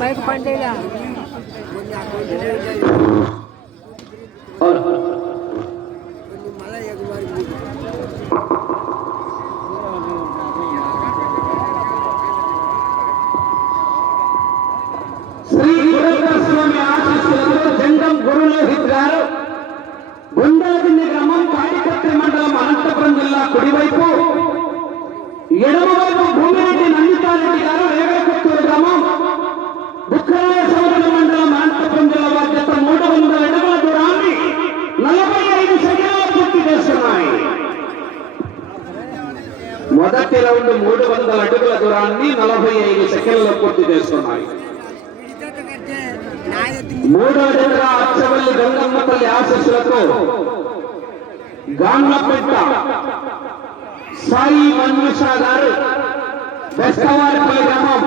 Mic పండేగా Shri గురేంద్ర స్వామి ఆశీస్సులతో జంగం గురులోహిత్ గారు గుండెలదిండి గ్రామం తాడిపత్రి మండలం అనంతపురం జిల్లా కుడివైపు, ఎడమవైపు భూమిరెడ్డి నందితారెడ్డి గారు రేగకొత్తూరు గ్రామం బుక్కరాయ సముద్ర మండలం అనంతపురం జిల్లా బాధ్యత 300 అడుగుల దూరాన్ని 45 సెకండ్ల పూర్తి చేస్తున్నాయి. మొదటి రౌండ్ 300 అడుగుల దూరాన్ని 45 సెకండ్ల పూర్తి చేస్తున్నాయి. మూడో జత అచ్చవల్లి గంగమ్మ తల్లి ఆశీస్సులతో గాండ్లపేట సాయి మన్విషా గారు బెస్తవారిపల్లి గ్రామం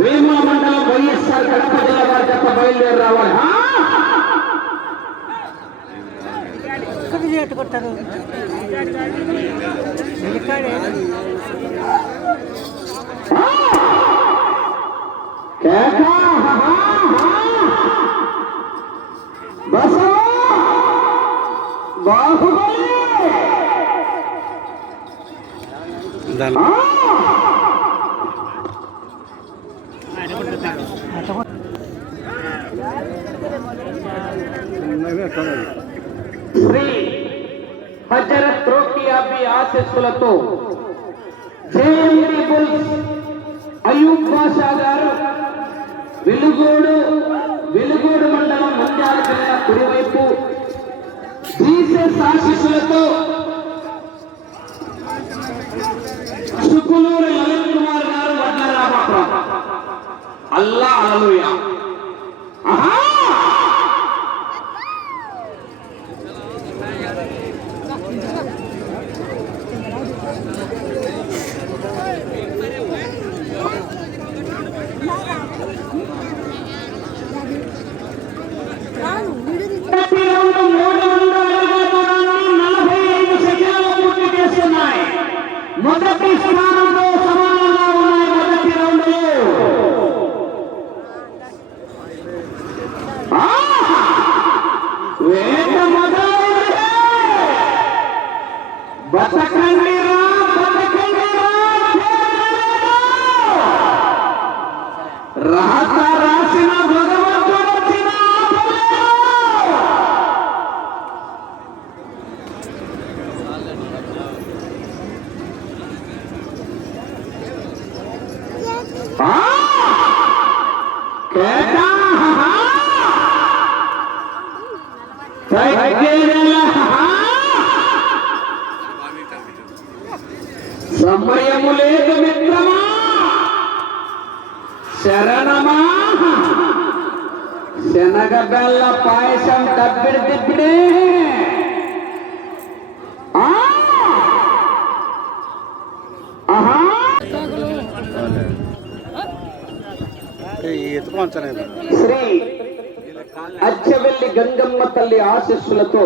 వేముల మండలం వైఎస్ఆర్ కడప జిల్లా వారి జత బయలుదేరి రావాలి. బాహుబలి శ్రీ హజరత్ రోకియాబి ఆశీస్సులతో జేఎండి బుల్స్ అయూబ్ బాషా గారు వెలుగోడు మండలం నంద్యాల జిల్లా కుడివైపు, జీసస్ ఆశీస్సులతో సుకులూరు లలిత్ కుమార్ గారు వడ్లరామాపురం. అల్లా హల్లెలూయా. మొదటి స్థానంలో సమానంగా ఉన్నాయి. మొదటి రౌండ్లో వేట మొదలైంది. బతకండి రా, బతకండి రా, రాత రాసిన భగవంతుడు వచ్చిన సమయము లేదు మిత్రమా, శరణమా, శనగ బెల్ల పాయసం దబ్బిడి దిబ్బిడే. శ్రీ అచ్చవెల్లి గంగమ్మ తల్లి ఆశీస్సులతో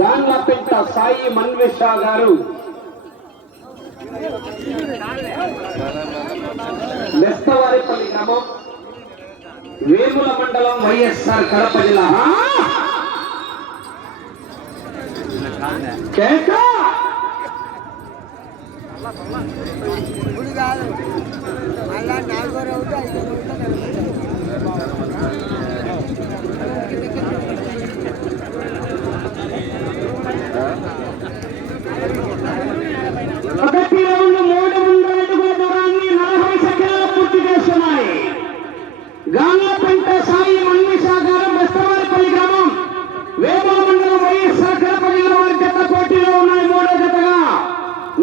గాన్లపేట సాయి మన్విషా గారు బెస్తవారిపల్లి గ్రామం వేముల మండలం వైఎస్ఆర్ కడప జిల్లా. అలా 4వ రౌండ్ 5వ మొదటి రౌండ్ 300 అడుగుల దూరాన్ని 40 సెకండ్ల పూర్తి చేస్తున్నాయి. గాండ్లపేట సాయి మన్విషా గారు బెస్తవారిపల్లి గ్రామం వేముల మండలం వైఎస్ఆర్ కడప జిల్లా వారి జత పోటీలో ఉన్నాయి. మూడో జతగా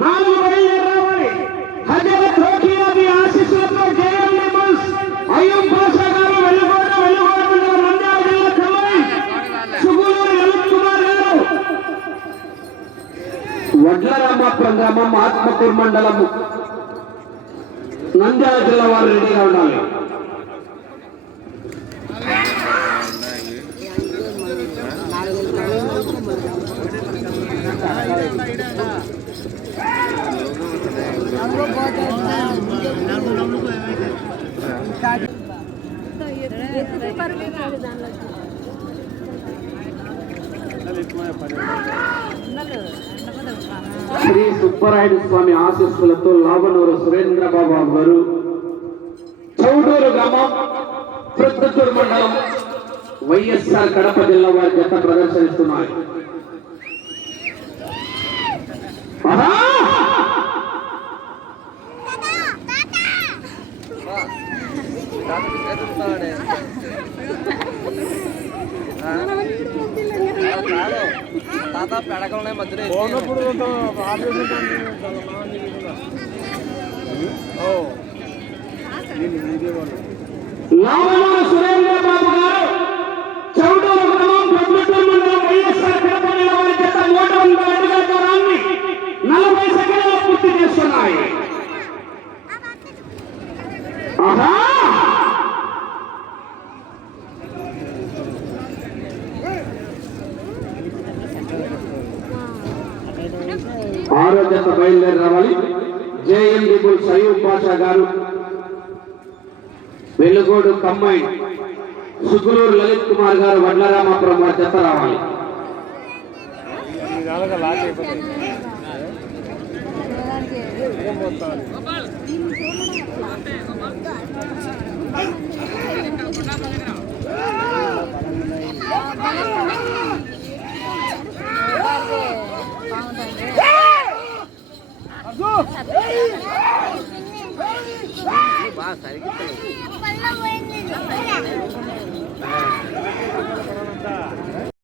4 బయలుదేరి రావాలి. హజరత్ రోకియాబి ఆశీస్సులతో జేఎండి బుల్స్ అయ్యూబ్ బాషా గారు గ్రామం ఆత్మకూరు మండలం నంద్యాల జిల్లా వారు రెడీగా ఉండాలి. శ్రీ సుబ్బరాయుడు స్వామి ఆశీస్సులతో లావనూరు సురేంద్రబాబు గారు చౌడూరు గ్రామం ప్రొద్దుటూరు మండలం వైఎస్ఆర్ కడప జిల్లా వారి జత ప్రదర్శనిస్తున్నారు. లావనూరు సురేంద్రబాబు గారు చౌడూరు గ్రామం ప్రొద్దుటూరు మండలం వైఎస్ఆర్ కడప జిల్లా వారి జత 100 అడుగుల దూరాన్ని 40 సెకండ్లలో పూర్తి చేస్తున్నాయి. ఆరో జత బయలుదేరి రావాలి. జేఎండి బుల్ సయూబ్ పాషా గారు, వెలుగోడు కమ్మాయి సుగులూరు లలిత్ కుమార్ గారు, వడ్లరామాపురం వారి జత రావాలి.